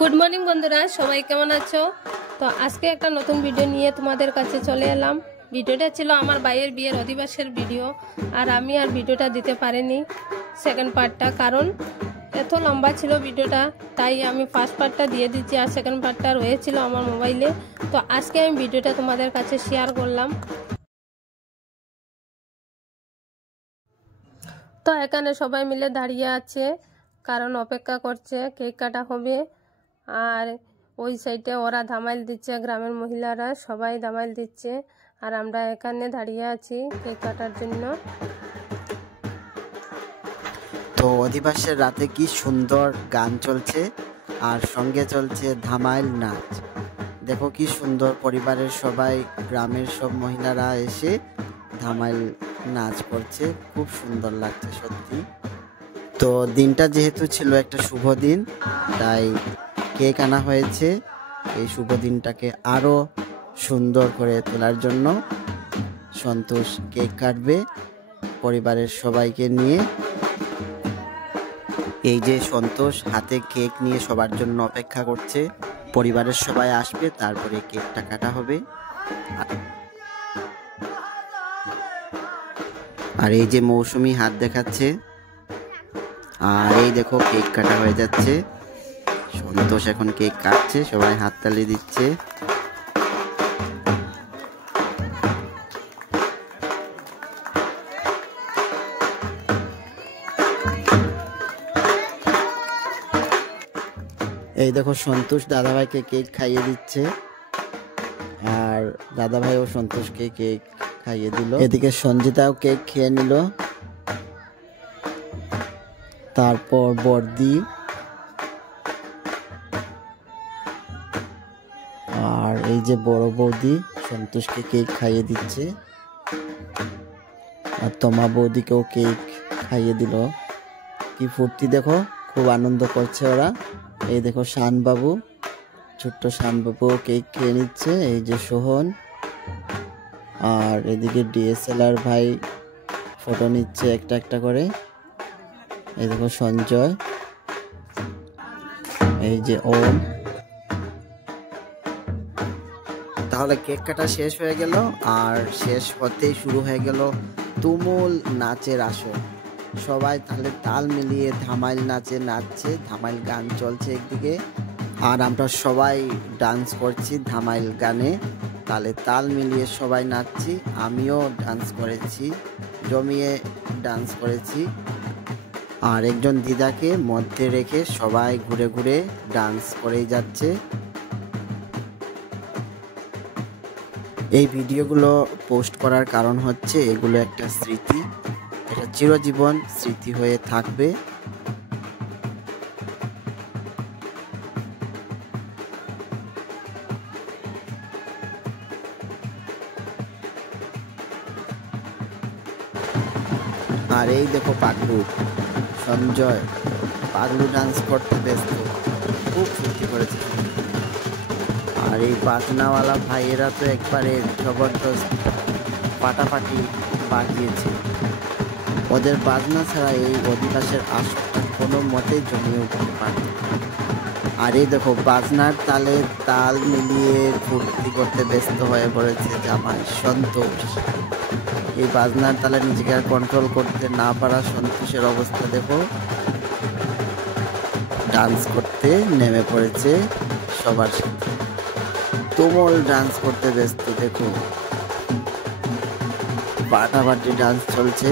Good morning বন্ধুরা, সবাই কেমন আছো? তো আজকে একটা নতুন ভিডিও নিয়ে তোমাদের কাছে চলে এলাম। ভিডিওটা ছিল আমার ভাইয়ের বিয়ের অধিবাসের ভিডিও, আর আমি আর ভিডিওটা দিতে পারিনি সেকেন্ড পার্টটা, কারণ এত লম্বা ছিল ভিডিওটা, তাই আমি ফার্স্ট পার্টটা দিয়ে দিচ্ছি আর সেকেন্ড পার্টটা রয়েছিল আমার মোবাইলে। তো আজকে আমি ভিডিওটা তোমাদের কাছে শেয়ার করলাম। তো এখানে সবাই মিলে দাঁড়িয়ে আছে, কারণ অপেক্ষা করছে কেক কাটা হবে। আর ওই সাইডে ওরা ধামাইল দিচ্ছে, গ্রামের মহিলারা সবাই ধামাইল দিচ্ছে, আর আমরা এখানে দাঁড়িয়ে আছি কেক কাটার জন্য। তো অধিবাসের রাতে কি সুন্দর গান চলছে আর সঙ্গে চলছে ধামাইল নাচ। দেখো কি সুন্দর, পরিবারের সবাই, গ্রামের সব মহিলারা এসে ধামাইল নাচ করছে, খুব সুন্দর লাগছে সত্যি। তো দিনটা যেহেতু ছিল একটা শুভ দিন, তাই কেক আনা হয়েছে এই শুভ দিনটাকে আরো সুন্দর করে তোলার জন্য। সন্তোষ কেক কাটবে পরিবারের সবাইকে নিয়ে। এই যে সন্তোষ হাতে কেক নিয়ে সবার জন্য অপেক্ষা করছে, পরিবারের সবাই আসবে তারপরে কেকটা কাটা হবে। আর এই যে মৌসুমী হাত দেখাচ্ছে, আর এই দেখো কেক কাটা হয়ে যাচ্ছে। সন্তোষ এখন কেক কাটছে, সবাই হাততালি দিচ্ছে। এই দেখো সন্তোষ দাদাভাইকে কেক খাইয়ে দিচ্ছে, আর দাদাভাইও সন্তোষকে কেক খাইয়ে দিল। এদিকে সঞ্জিতাও কেক খেয়ে নিল, তারপর বর্দি, আর এই যে বড় বৌদি সন্তোষকে কেক খাইয়ে দিচ্ছে, আর তোমা বৌদিকেও কেক খাইয়ে দিল। কি ফুর্তি দেখো, খুব আনন্দ করছে ওরা। এই দেখো শানবাবু, ছোট্ট শানবাবু কেক খেয়ে নিচ্ছে। এই যে সোহন, আর এদিকে ডিএসএলআর ভাই ফটো নিচ্ছে একটা একটা করে। এই দেখো সঞ্জয়, এই যে ওম। তাহলে কেক কাটা শেষ হয়ে গেল, আর শেষ হতেই শুরু হয়ে গেল তুমুল নাচের আসর। সবাই তাহলে তাল মিলিয়ে ধামাইল নাচে নাচছে, ধামাইল গান চলছে একদিকে, আর আমরা সবাই ডান্স করছি ধামাইল গানে। তাহলে তাল মিলিয়ে সবাই নাচছি, আমিও ডান্স করেছি, জমিয়ে ডান্স করেছি। আর একজন দিদাকে মধ্যে রেখে সবাই ঘুরে ঘুরে ডান্স করেই যাচ্ছে। এই ভিডিওগুলো পোস্ট করার কারণ হচ্ছে এগুলো একটা স্মৃতি, এটা চিরজীবন স্মৃতি হয়ে থাকবে। আর এই দেখো পাগলু সঞ্জয়, পাগলু ডান্স করতে ব্যস্ত, খুব ফুর্তি করেছে। আর এই বাজনাওয়ালা ভাইয়েরা তো একবারে জবরদস্ত ফাটাফাটি বাজিয়েছে, ওদের বাজনা ছাড়া এই অধিবাসের আসরটা কোনো মতেই জমিয়ে উঠতে পারে। আর এই দেখো বাজনার তালে তাল মিলিয়ে ফুর্তি করতে ব্যস্ত হয়ে পড়েছে জামাই সন্তোষ। এই বাজনার তালে নিজেকে আর কন্ট্রোল করতে না পারা সন্তোষের অবস্থা দেখো, ডান্স করতে নেমে পড়েছে সবার সাথে, তুমুল ডান্স করতে ব্যস্ত। দেখো বাটাবাটি ডান্স চলছে,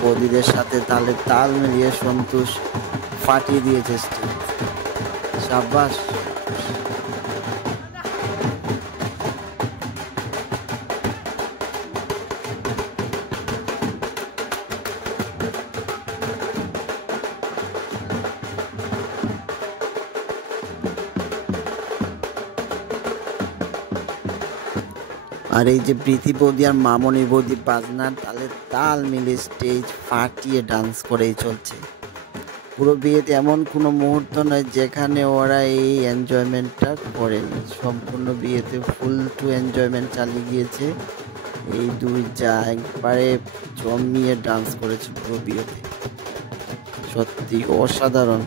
বৌদিদের সাথে তালে তাল মিলিয়ে সন্তোষ ফাটিয়ে দিয়েছে স্টেজ। সাবাস। আর এই যে প্রীতি বৌদি আর মামনি বৌদি বাজনার তালে তাল মিলে স্টেজ ফাটিয়ে ডান্স করেই চলছে। পুরো বিয়েতে এমন কোনো মুহূর্ত নয় যেখানে ওরা এই এনজয়মেন্টটা করেনি, সম্পূর্ণ বিয়েতে ফুল টু এনজয়মেন্ট চালিয়ে গিয়েছে। এই দুই যা একবারে জমিয়ে ডান্স করেছে পুরো বিয়েতে, সত্যি অসাধারণ।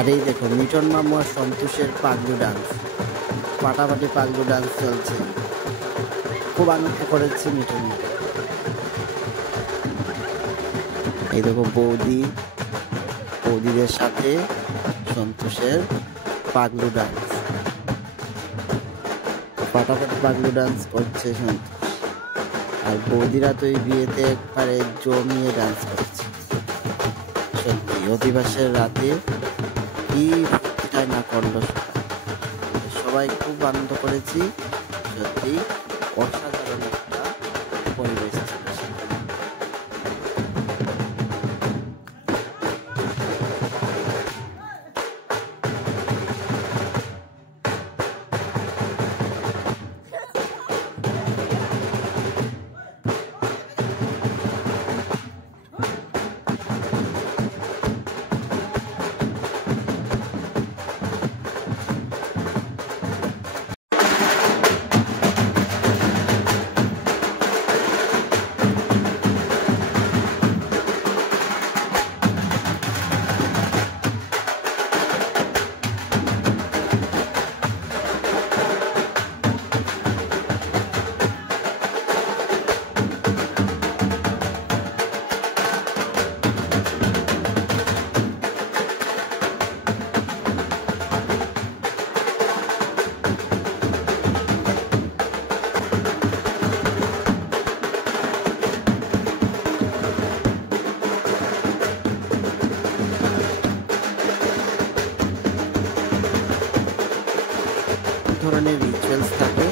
আর এই দেখো মিঠন মামু আর সন্তোষের পাগলু ডান্স, পাটাপাটি পাগলু ডান্স চলছে। খুব আনন্দ করেছে মিঠন। এই দেখো বৌদিদের সাথে সন্তোষের পাগলু ডান্স, পাটাপাটি পাগলু ডান্স করছে সন্তোষ। আর বৌদিরা তো এই বিয়েতে একবারে জমিয়ে ডান্স করছে। সত্যি অধিবাসের রাতে কি ফুর্তিটাই না করলো সবাই, খুব আনন্দ করেছি। সত্যি অসাধারণ একটা পরিবেশ ছিল। ধরনের রিচুয়ালস থাকে,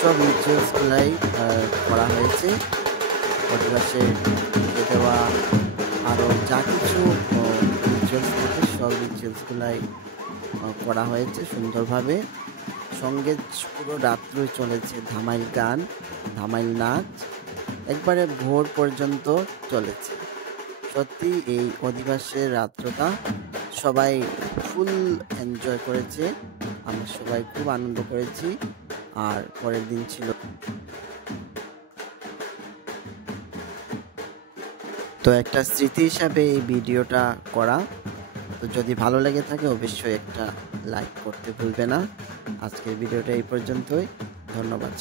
সব রিচুয়ালসগুলাই করা হয়েছে। অধিবাসে দেওয়া আরও যা কিছু রিচুয়ালস থাকে সব রিচুয়ালসগুলাই করা হয়েছে সুন্দরভাবে। সঙ্গে পুরো রাত্র চলেছে ধামাইল গান, ধামাইল নাচ, একবারে ভোর পর্যন্ত চলেছে। সত্যি এই অধিবাসের রাত্রটা সবাই ফুল এনজয় করেছে, আমরা সবাই খুব আনন্দ করেছি। আর পরের দিন ছিল, তো একটা স্মৃতি হিসাবে এই ভিডিওটা করা। তো যদি ভালো লেগে থাকে অবশ্যই একটা লাইক করতে ভুলবে না। আজকের ভিডিওটা এই পর্যন্তই, ধন্যবাদ।